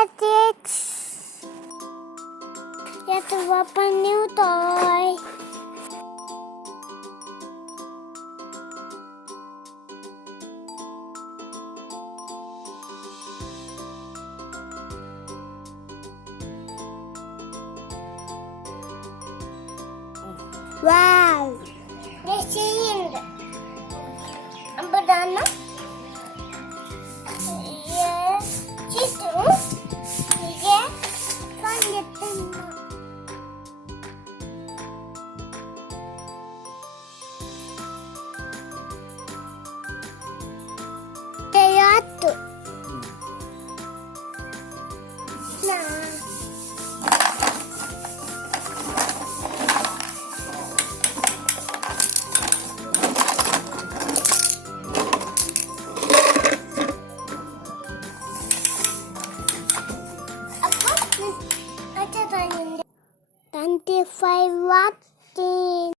It's you have to open new toy. Wow! Machine. Banana. Yes. Chitu. Yes. Kan Teatro. Nah. Apa? Ada tanya. 25 watt.